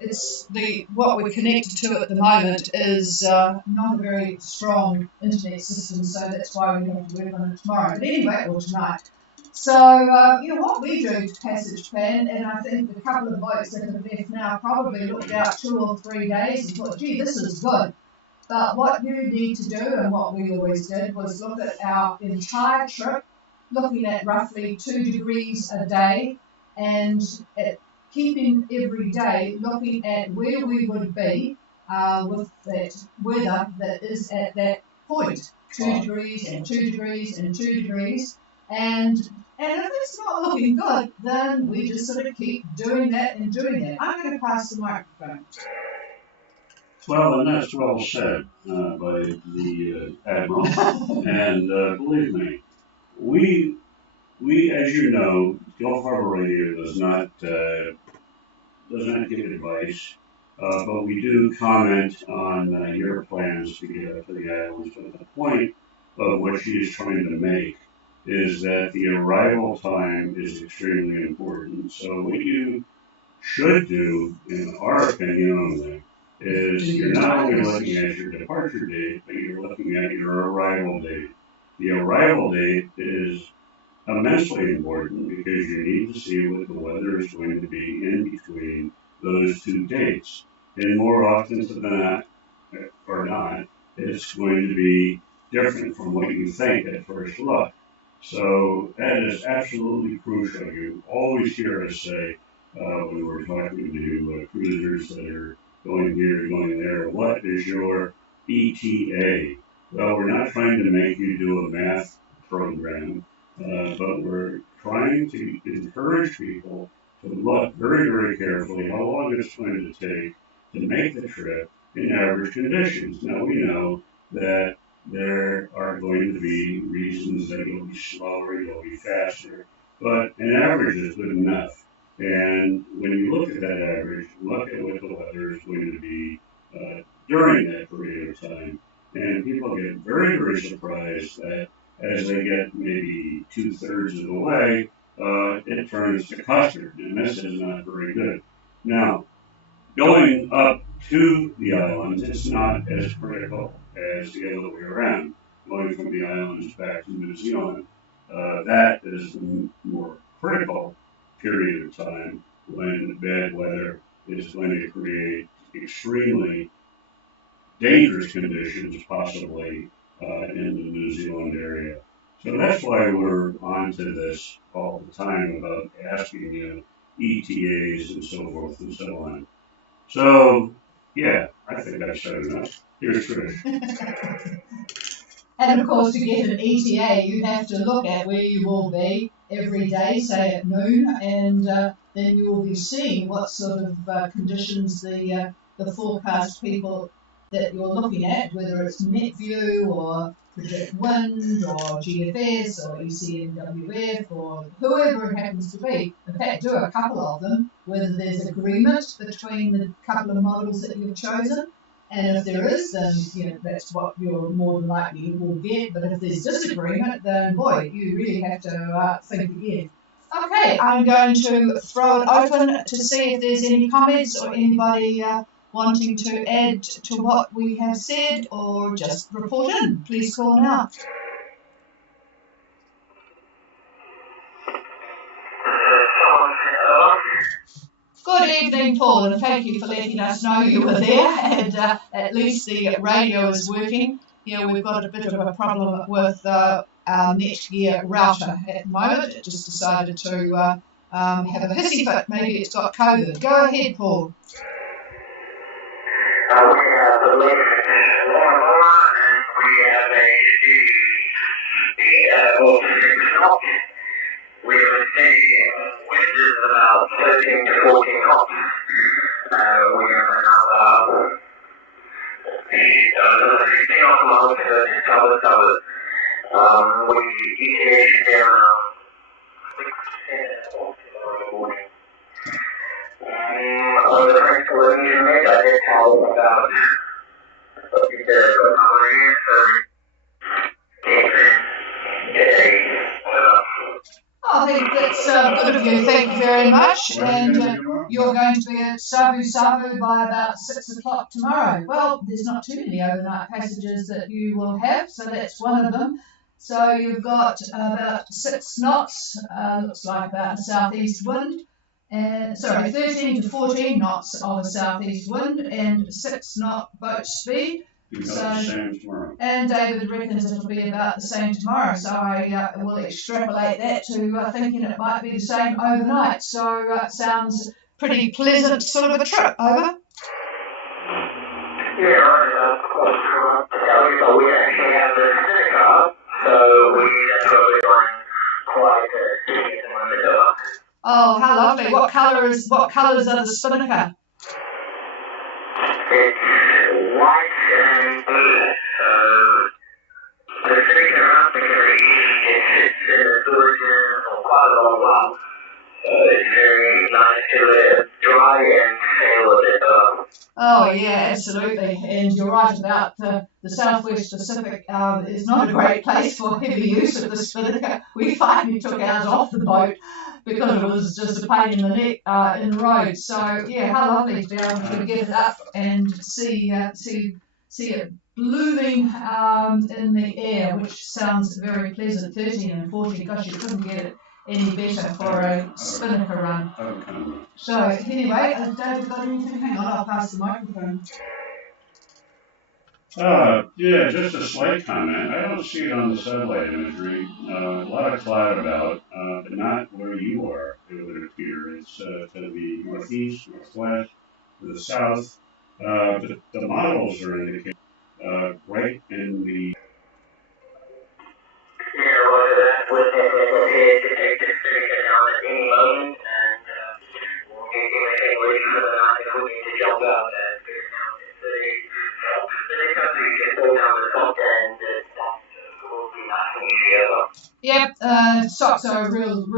it's what we're connected to at the moment is not a very strong internet system, so that's why we have to work on it tomorrow. But anyway, or tonight. So, what we do to passage plan, and I think the couple of blokes that have left now probably looked out 2 or 3 days and thought, gee, this is good. But what you need to do, and what we always did, was look at our entire trip, looking at roughly 2 degrees a day, and keeping every day looking at where we would be with that weather that is at that point. 2 degrees and 2 degrees and 2 degrees. And if it's not looking good, then we just sort of keep doing that and doing that. I'm going to pass the microphone. Well, and that's well said by the Admiral. And believe me, we, as you know, Gulf Harbor Radio does not give advice, but we do comment on your plans to get up to the islands. But the point of what she is trying to make is that the arrival time is extremely important. So what you should do, in our opinion only, is you're not only looking at your departure date, but you're looking at your arrival date. The arrival date is immensely important because you need to see what the weather is going to be in between those 2 dates. And more often than not, it's going to be different from what you think at first look. So that is absolutely crucial. You always hear us say, when we're talking to cruisers that are going here, going there, what is your ETA? Well, we're not trying to make you do a math program, but we're trying to encourage people to look very, very carefully how long it's going to take to make the trip in average conditions. Now, we know that there are going to be reasons that you'll be slower, you'll be faster, but an average is good enough. And when you look at that average, look at what the weather is going to be during that period of time. And people get very, very surprised that as they get maybe 2/3 of the way, it turns to custard, and this is not very good. Now, going up to the islands, it's not as critical as the other way around. Going from the islands back to New Zealand, that is the more critical period of time when bad weather is going to create extremely dangerous conditions, possibly in the New Zealand area. So that's why we're on to this all the time about asking you ETAs and so forth and so on. So, yeah, I think I've said enough. Here's Trish. And of course, to get an ETA, you have to look at where you will be every day, say at noon, and then you will be seeing what sort of conditions the forecast people that you're looking at, whether it's NetView or Predict Wind or GFS or ECMWF or whoever it happens to be. In fact, do a couple of them, whether there's agreement between the couple of models that you've chosen. And if there is, then that's what you're more than likely will get. But if there's disagreement, then boy, you really have to think again. Okay, I'm going to throw it open to see if there's any comments or anybody wanting to add to what we have said or just report in. Please call now. Good evening, Paul, and thank you for letting us know you were there, and at least the radio is working. We've got a bit of a problem with our Netgear router at the moment. It just decided to have a hissy fit. Maybe it's got COVID. Go ahead, Paul. We have the latest and we have a knots. We have a steady wind is about 13 to 14 knots. We have another 16 knots along to cover. We ETA should be around 6 morning. On the first television rate, I did tell about the recovery for I think that's good of you. Thank you very much. And you're going to be at Savu Savu by about 6 o'clock tomorrow. Well, there's not too many overnight passages that you will have, so that's one of them. So you've got about 6 knots, looks like about a southeast wind, and 13 to 14 knots of a southeast wind and 6 knot boat speed. The same tomorrow. And David reckons it'll be about the same tomorrow, so I will extrapolate that to thinking it might be the same overnight. So sounds pretty pleasant sort of a trip. Over. Yeah, right. So we actually have the Seneca, so that's what we're going quite to see at the moment. Oh, how lovely! What colours are the Spinnaker? It's white and blue. So the Seneca Arctica it sits in the Georgia for quite a long while. So it's very nice to dry and sail a bit. Oh yeah, absolutely. And you're right about the Southwest Pacific is not a great place for heavy use of the Spinnaker. We finally took ours off the boat because it was just a pain in the neck in the road. So yeah, how lovely to be able to get it up and see it blooming in the air, which sounds very pleasant. 13 and 14, gosh, you couldn't get it any better for a Spinnaker run. So anyway, David, got anything? Hang on, I'll pass the microphone. Yeah, just a slight comment. I don't see it on the satellite imagery. A lot of cloud about, but not where you are, it would appear. It's to the northeast, northwest, to the south. The models are indicated right in the... Yeah, with the detective sitting down at any moment, and we'll get anything ready for the night if we need to jump out and get down to the country, just go down to the top and will be nice and easy. Yep, socks are real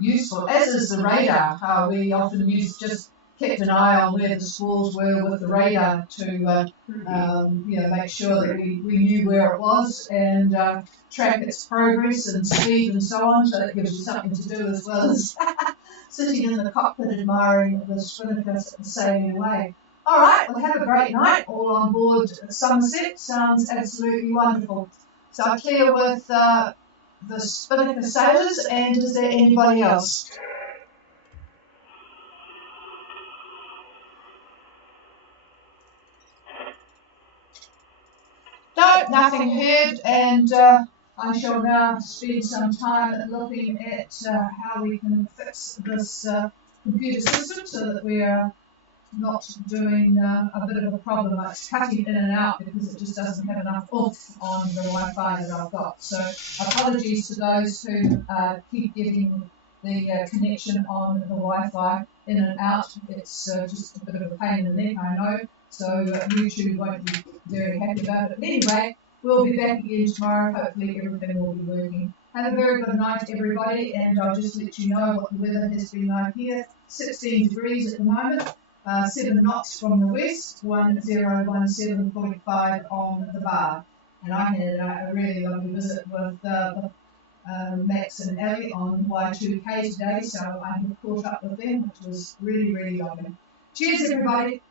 useful, as is the radar. We often just kept an eye on where the squalls were with the radar to make sure that we knew where it was and track its progress and speed and so on. So that gives you something to do as well as sitting in the cockpit admiring the Spinnaker sailing away. All right, well, have a great night all on board Somerset. Sounds absolutely wonderful. So I'm clear with the Spinnaker sailors, and is there anybody else? No, nothing heard, and I shall now spend some time looking at how we can fix this computer system so that we are not doing a bit of a problem. It's cutting in and out because it just doesn't have enough oomph on the Wi-Fi that I've got. So apologies to those who keep getting the connection on the Wi-Fi in and out. It's just a bit of a pain in the neck, I know. So YouTube won't be very happy about it. But anyway, we'll be back again tomorrow. Hopefully everything will be working. Have a very good night, everybody, and I'll just let you know what the weather has been like here. 16 degrees at the moment. 7 knots from the west, 1017.5 on the bar. And I had a really lovely visit with Max and Ellie on Y2K today, so I have caught up with them, which was really, really lovely. Cheers, everybody.